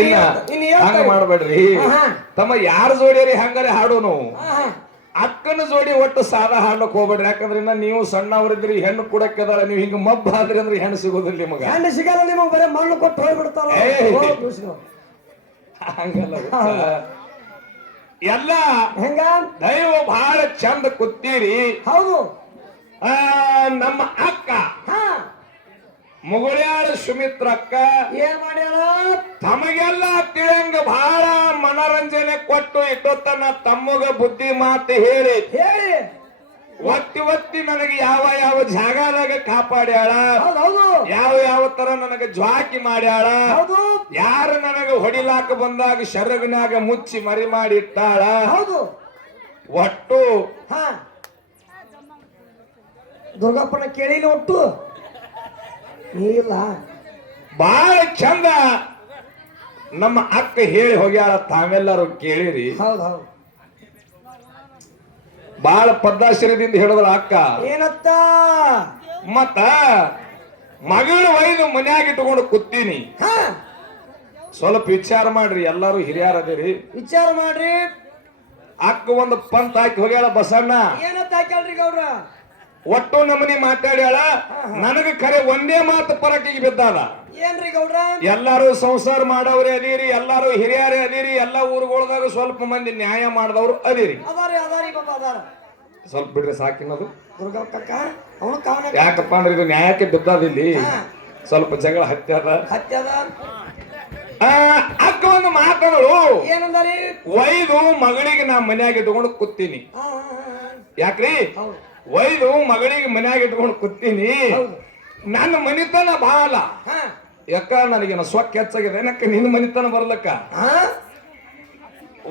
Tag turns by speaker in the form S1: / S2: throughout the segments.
S1: ಇನ್ನು ಹಂಗ. ಮಾಡ್ಬೇಡ್ರಿ. ತಮ್ಮ ಯಾರ ಜೋಡಿಯರಿ ಹಂಗಾರೆ ಹಾಡೋನು. ಅಕ್ಕನ ಜೋಡಿ ಒಟ್ಟು ಸಾಲ ಹಾಡಕ್ ಹೋಗ್ಬೇಡ್ರಿ. ಯಾಕಂದ್ರೆ ಇನ್ನ ನೀವು ಸಣ್ಣವರಿದ್ರಿ ಹೆಣ್ಣು ಕುಡಕ್ಕೆದಾರ ನೀವು ಹಿಂಗ ಮಬ್ಬ ಆದ್ರಿ ಅಂದ್ರೆ ಹೆಣ್ಣು ಸಿಗೋದಿಲ್ಲ ನಿಮಗ.
S2: ಹೆಣ್ಣು ಸಿಗಲ್ಲ ನಿಮಗೆ ಬರೀ ಮಣ್ಣು ಕೊಟ್ಟು ಹೋಗ್ಬಿಡ್ತಾರ.
S1: ಹಂಗಲ್ಲ ಎಲ್ಲ
S2: ಹೆಂಗ?
S1: ದೈವ ಬಹಳ ಚಂದ ಕೂತೀರಿ.
S2: ಹೌದು.
S1: ಆ, ನಮ್ಮ ಅಕ್ಕ. ಮುಗುಳ್ಯಾಳ ಸುಮಿತ್ರಕ್ಕ.
S2: ಏನ್ ಮಾಡ್ಯಾರ
S1: ತಮಗೆಲ್ಲ ತಿಳಿಯಂಗ ಬಹಳ ಮನರಂಜನೆ ಕೊಟ್ಟು ಇಟ್ಟೊತ್ತನ ತಮ್ಮಗ ಬುದ್ಧಿ ಮಾತು ಹೇಳಿ.
S2: ಹೇಳಿ.
S1: ಒತ್ತಿ ಒತ್ತಿ ನನಗೆ ಯಾವ ಯಾವ ಜಾಗದಾಗ ಕಾಪಾಡ್ಯಾಳ?
S2: ಹೌದು ಹೌದು
S1: ಯಾವ ಯಾವ ತರ ನನಗೆ ಜ್ವಾಕಿ ಮಾಡ್ಯಾಳ?
S2: ಹೌದು.
S1: ಯಾರು ನನಗೆ ಹೊಡಿಲಾಕ ಬಂದಾಗ ಶರಗನಾಗ ಮುಚ್ಚಿ ಮರಿ ಮಾಡಿ ಇಟ್ಟಾಳ?
S2: ಹೌದು.
S1: ಒಟ್ಟು
S2: ಹಾ. ದುರ್ಗಪ್ಪನ ಕೇಳಿನ ಒಟ್ಟು. ಇಲ್ಲ.
S1: ಬಹಳ ಚಂದ ನಮ್ಮ ಅಕ್ಕ ಹೇಳಿ ಹೋಗ್ಯಾಳ ತಾವೆಲ್ಲರೂ ಕೇಳಿರಿ.
S2: ಹೌದು ಹೌದು.
S1: ಬಹಳ ಪದ್ದಾಶ್ರಯದಿಂದ ಹೇಳಿದ್ರ ಅಕ್ಕ.
S2: ಏನತ್ತ?
S1: ಮತ್ತ ಮಗಳು ಒಯ್ದು ಮನ್ಯಾಗ ಇಟ್ಕೊಂಡು ಕೂತೀನಿ.
S2: ಹಾ.
S1: ಸ್ವಲ್ಪ ವಿಚಾರ ಮಾಡ್ರಿ ಎಲ್ಲಾರು ಹಿರಿಯರದಿರಿ
S2: ವಿಚಾರ ಮಾಡ್ರಿ.
S1: ಅಕ್ಕ ಒಂದು ಪಂತ್ ಹಾಕಿ ಹೋಗ್ಯಾಳ ಬಸಣ್ಣ.
S2: ಏನತ್ತ ಹಾಕ್ಯಾಳ್ರಿ ಗೌಡ್ರ?
S1: ಒಟ್ಟು ನಮನಿ ಮಾತಾಡ್ಯಾಳ ನನಗ ಖರೆ ಒಂದೇ ಮಾತು ಪರಕಿಗೆ ಬಿದ್ದಾಳ
S2: ಏನ್ರಿ ಗೌಡ್ರ?
S1: ಎಲ್ಲಾರು ಸಂಸಾರ ಮಾಡೋರೇ ಅದೀರಿ ಎಲ್ಲಾರು ಹಿರಿಯರೇ ಅದೀರಿ ಎಲ್ಲ ಊರುಗಳದಾಗ ಸ್ವಲ್ಪ ಮಂದಿ ನ್ಯಾಯ ಮಾಡಿದವ್ರು ಅದೀರಿ.
S2: ಅದಾರಿ ಅದಾರಿ ಬಾಬಾ ಅದಾರ.
S1: ಸ್ವಲ್ಪ ಬಿಡ್ರಿ ಸಾಕಿನದು.
S2: ದುರ್ಗಪ್ಪ ಕಕ್ಕ ಅವನು ಕಾವನ
S1: ಯಾಕಪ್ಪ ಅಂದ್ರೆ ಇದು ನ್ಯಾಯಕ್ಕೆ ಬಿದ್ದಾದ
S2: ಇಲ್ಲಿ.
S1: ಸ್ವಲ್ಪ ಜಗಳ ಹತ್ಯಾದ
S2: ಹತ್ಯದ
S1: ಅಕ್ಕ ಒಂದು ಮಾತನಳು
S2: ವೈದು
S1: ಒಯ್ದು ಮಗಳಿಗೆ ನಾ ಮನ್ಯಾಗ ತಗೊಂಡು ಕೂತೀನಿ. ಯಾಕ್ರಿ?
S2: ಹೌದು.
S1: ಒಯ್ದು ಮಗಳಿಗೆ ಮನ್ಯಾಗ ಇಟ್ಕೊಂಡು ಕೂತೀನಿ. ನನ್ನ ಮನಿತನ ಬಾಳ. ಯಾಕ ನನಗೇನ ಸೊಕ್ಕ ಹೆಚ್ಚಾಗಿದೆ. ಏನಕ್ಕ ನಿನ್ನ ಮನಿತನ ಬರ್ಲಕ್ಕ?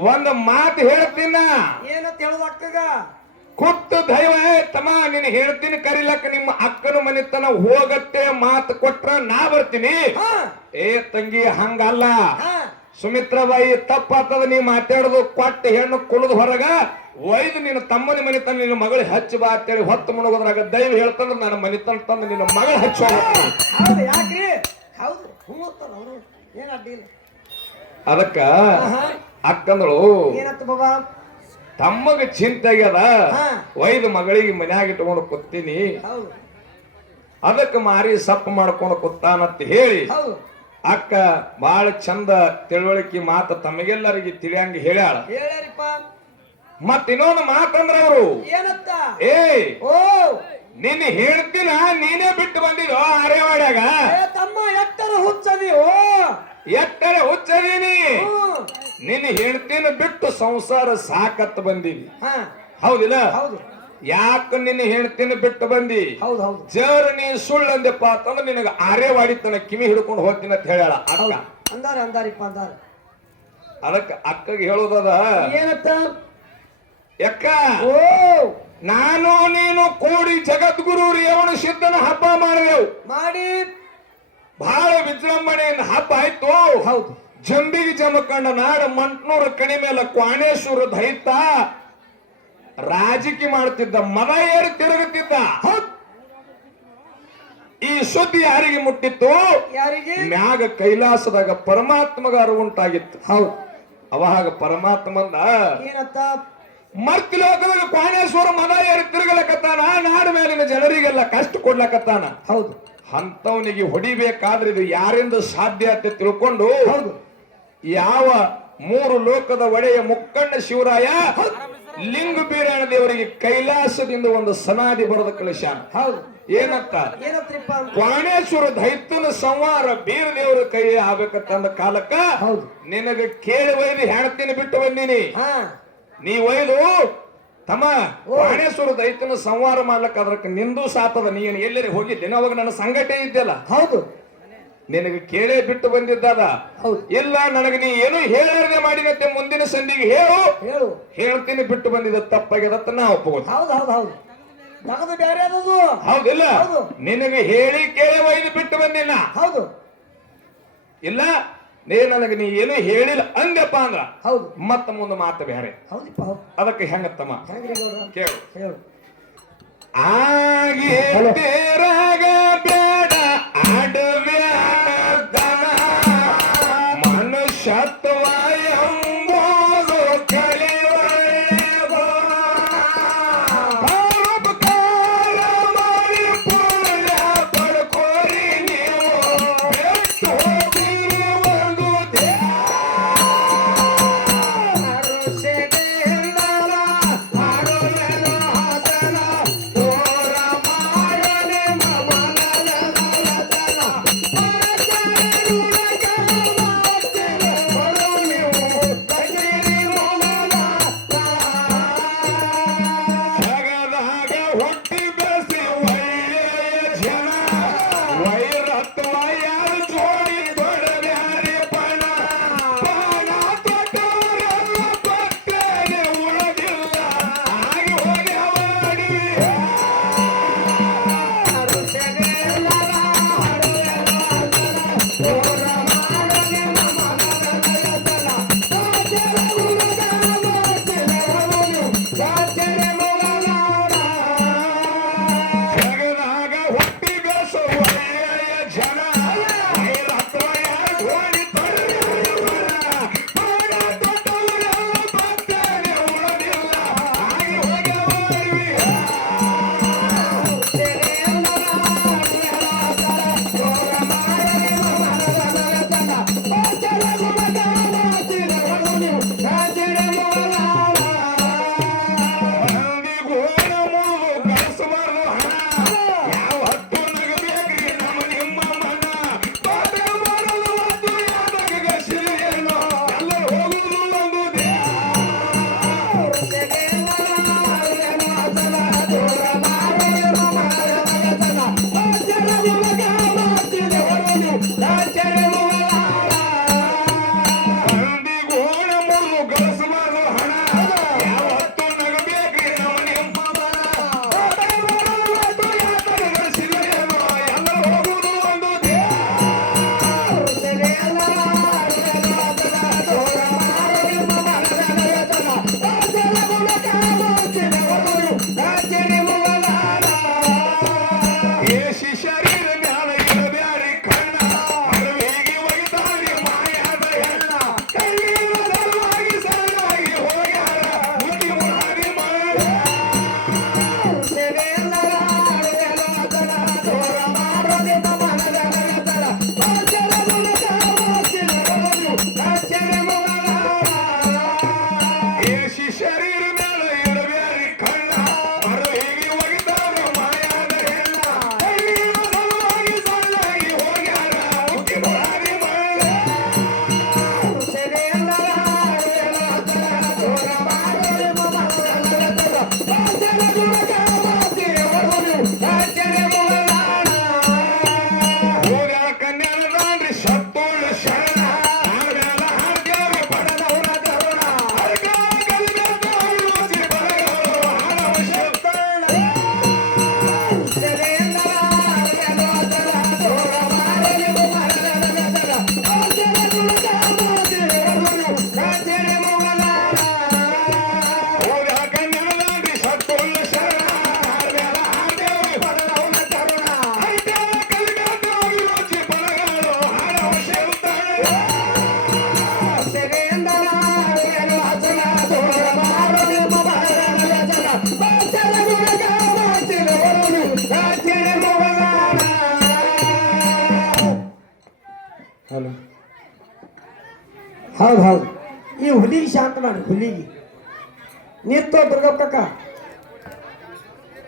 S2: ಒಂದ್
S1: ಒಂದು ಮಾತು ಹೇಳ್ತೀನ?
S2: ಏನಂತ ಹೇಳುದು ಅಕ್ಕಗ?
S1: ಕೊಟ್ಟು ದೈವ ತಮ್ಮ ನೀನು ಹೇಳ್ತೀನಿ ಕರಿಲಕ್ಕ ನಿಮ್ಮ ಅಕ್ಕನ ಮನೆತನ ಹೋಗತ್ತೆ ಮಾತು ಕೊಟ್ರ ನಾ ಬರ್ತೀನಿ. ಏ ತಂಗಿ ಹಂಗಲ್ಲ. ಸುಮಿತ್ರಬಾಯಿ ತಪ್ಪಾತದ ನೀ ಮಾತಾಡೋದು ಕೊಟ್ಟು ಹೆಣ್ಣು ಕುಳಿದು ಹೊರಗ ಒಯ್ದು ನಿನ್ನ ತಮ್ಮನ ಮನೆ ತಂದು ನಿನ್ನ ಮಗಳು ಹಚ್ಚಿ ಬಾ ಅಂತೇಳಿ ಹೊತ್ತು ಮುಣಗೋದ್ರಾಗ ದೈವ ಹೇಳ್ತಂದ್ರೆ ನನ್ನ ಮನೆ ತಂದು ನಿನ್ನ ಮಗಳು ಹಚ್ಚ
S2: ಯಾಕ್ರಿ? ಹೌದು
S1: ಅದಕ್ಕ. ಅಕ್ಕಂದಳು ತಮ್ಮಗ ಚಿಂತೆ ಆಗ್ಯದ. ಒಯ್ದು ಮಗಳಿಗೆ ಮನ್ಯಾಗ ಇಟ್ಕೊಂಡು ಕೂತೀನಿ.
S2: ಹೌದು.
S1: ಅದಕ್ಕೆ ಮಾರಿ ಸಪ್ಪು ಮಾಡ್ಕೊಂಡು ಕೂತಾನಂತ ಹೇಳಿ
S2: ಹೌದು.
S1: ಅಕ್ಕ ಬಹಳ ಚಂದ ತಿಳುವಳಿಕೆ ಮಾತು ತಮಗೆಲ್ಲರಿಗೆ ತಿಳಿಯಂಗ ಹೇಳ್ಯಾಳ.
S2: ಹೇಳ್ಯಾರಿಪ್ಪ
S1: ಮತ್ ಇನ್ನೊಂದು ಮಾತಂದ್ರ ಅವರು.
S2: ಏನತ್ತ?
S1: ಏ
S2: ಓ!
S1: ನಿನ್ನ ಹೇಳ್ತೀನ ನೀನೇ ಬಿಟ್ಟು ಬಂದಿರೋ ಅರೆವಾಡ್ಯಾಗ?
S2: ತಮ್ಮ ಎತ್ತರ ಹುಚ್ಚದಿ ಓ!
S1: ಎತ್ತರ ಹುಚ್ಚದೀನಿ. ನಿನ್ನ ಹೇಳ್ತೀನ ಬಿಟ್ಟು ಸಂಸಾರ ಸಾಕತ್ ಬಂದೀನಿ.
S2: ಹಾ.
S1: ಹೌದಿಲ್ಲ?
S2: ಹೌದು.
S1: ಯಾಕ ನಿನ್ನ ಹೆಂಡತಿನ ಬಿಟ್ಟು ಬಂದಿ?
S2: ಹೌದು ಹೌದು.
S1: ಜರ ನೀ ಸುಳ್ಳು ಅಂದೆಪ್ಪ ಅಂತಂದ್ರೆ ನಿನಗೆ ಆರೇ ತನ ಕಿವಿ ಹಿಡ್ಕೊಂಡು ಹೋಗ್ತೀನಿ ಅಂತ ಹೇಳ್ಯಾಳ. ಅಕ್ಕ.
S2: ಅಂದಾರ ಅಂದಾರಿಪ್ಪ ಅಂದಾರ.
S1: ಅದಕ್ಕೆ ಅಕ್ಕಗೆ ಹೇಳೋದದ
S2: ಏನತ್ತ?
S1: ಯಕ್ಕ
S2: ಓ!
S1: ನಾನು ನೀನು ಕೂಡಿ ಜಗದ್ಗುರು ರೇವಣ ಸಿದ್ಧನ ಹಬ್ಬ ಮಾಡಿದೆವು.
S2: ಮಾಡಿ.
S1: ಬಹಳ ವಿಜೃಂಭಣೆಯಿಂದ ಹಬ್ಬ ಆಯ್ತು.
S2: ಹೌದು.
S1: ಜಂಬಿಗೆ ಜಮಕಂಡ ನಾಡ ಮಂಟ್ನೂರ ಕಣಿ ಮೇಲೆ ಕ್ವಾಣೇಶ್ವರ ದೈತ ರಾಜಕೀಯ ಮಾಡ್ತಿದ್ದ ಮದ ಏರಿ ತಿರುಗುತ್ತಿದ್ದ. ಈ ಸುದ್ದಿ ಯಾರಿಗೆ ಮುಟ್ಟಿತ್ತು?
S2: ಯಾರಿಗೆ?
S1: ಮ್ಯಾಗ ಕೈಲಾಸದಾಗ ಪರಮಾತ್ಮಗ ಅರಿವು ಉಂಟಾಗಿತ್ತು.
S2: ಹೌದು.
S1: ಅವಾಗ ಪರಮಾತ್ಮನ
S2: ಏನತ್ತ?
S1: ಮರ್ತಿ ಲೋಕದಲ್ಲಿ ಕ್ವಾಣೇಶ್ವರ ಮದ ಏರಿ ತಿರುಗಲಕತ್ತಾನ ನಾಡ ಮೇಲಿನ ಜನರಿಗೆಲ್ಲ ಕಷ್ಟ ಕೊಡ್ಲಕತ್ತಾನ.
S2: ಹೌದು.
S1: ಅಂತವನಿಗೆ ಹೊಡಿಬೇಕಾದ್ರೆ ಇದು ಯಾರಿಂದ ಸಾಧ್ಯ ಅಂತ ತಿಳ್ಕೊಂಡು
S2: ಹೌದು.
S1: ಯಾವ ಮೂರು ಲೋಕದ ಒಡೆಯ ಮುಕ್ಕಣ್ಣ ಶಿವರಾಯ ಲಿಂಗ ಬೀರಾಣ ದೇವರಿಗೆ ಕೈಲಾಸದಿಂದ ಒಂದು ಸಮಾಧಿ ಬರೆದ ಕಳಿಸ್ಯಾನ.
S2: ಹೌದು.
S1: ಏನಂತ ಪ್ರಾಣೇಶ್ವರ ದೈತ್ಯನ ಸಂವಾರ ಬೀರ ದೇವರ ಕೈ ಆಗ್ಬೇಕಂತಂದ ಕಾಲಕ್ಕ ನಿನಗೆ ಕೇಳಿ ಒಯ್ದು ಹೆಣತೀನಿ ಬಿಟ್ಟು ಬಂದೀನಿ.
S2: ಹಾ.
S1: ನೀ ಒಯ್ದು ತಮ್ಮ ಕ್ವಾಣೇಶ್ವರ ದೈತ್ಯನ ಸಂವಾರ ಮಾಡ್ಲಕ್ಕ ಅದಕ್ಕೆ ನಿಂದು ಸಾತದ. ನೀನು ಎಲ್ಲರಿ ಹೋಗಿದ್ದೇನೆ ಅವಾಗ ನನ್ನ ಸಂಗಟೆ ಇದ್ದಲ್ಲ
S2: ಹೌದು.
S1: ನಿನಗೆ ಕೇಳೇ ಬಿಟ್ಟು ಬಂದಿದ್ದಾದ.
S2: ಹೌದು.
S1: ಇಲ್ಲ ನನಗೆ ನೀ ಏನು ಹೇಳಾರದೆ ಮಾಡಿದಂತೆ ಮುಂದಿನ ಸಂಧಿಗೆ. ಹೇಳು.
S2: ಹೇಳು.
S1: ಹೇಳ್ತೀನಿ ಬಿಟ್ಟು ಬಂದಿದ ತಪ್ಪಾಗ್ಯದತ್ತ ನಾ ಒಪ್ಪಬಹುದು
S2: ಹೌದು ಹೌದು ಹೌದು. ನಗದು ಬೇರೆ ಅದದು.
S1: ಹೌದಿಲ್ಲ?
S2: ಹೌದು.
S1: ನಿನಗೆ ಹೇಳಿ ಕೇಳಿ ಒಯ್ದು ಬಿಟ್ಟು ಬಂದಿಲ್ಲ
S2: ಹೌದು.
S1: ಇಲ್ಲ ನೀ ನನಗೆ ನೀ ಏನು ಹೇಳಿಲ್ಲ ಅಂದಪ್ಪ ಅಂದ್ರ.
S2: ಹೌದು.
S1: ಮತ್ತ ಮುಂದೆ ಮಾತು ಬೇರೆ.
S2: ಹೌದಪ್ಪ ಹೌದು.
S1: ಅದಕ್ಕೆ ಹೆಂಗತ್ತಮ್ಮ? ಕೇಳು.
S2: ಕೇಳು
S1: ಆಗಿ देश
S2: शरीर ಹೌದು ಹೌದು. ಈ ಹುಲಿಗೆ ಶಾಂತ ಮಾಡಿ ಹುಲಿಗೆ. ನಿಂತೋ ದುರ್ಗಪ್ಪಕ್ಕ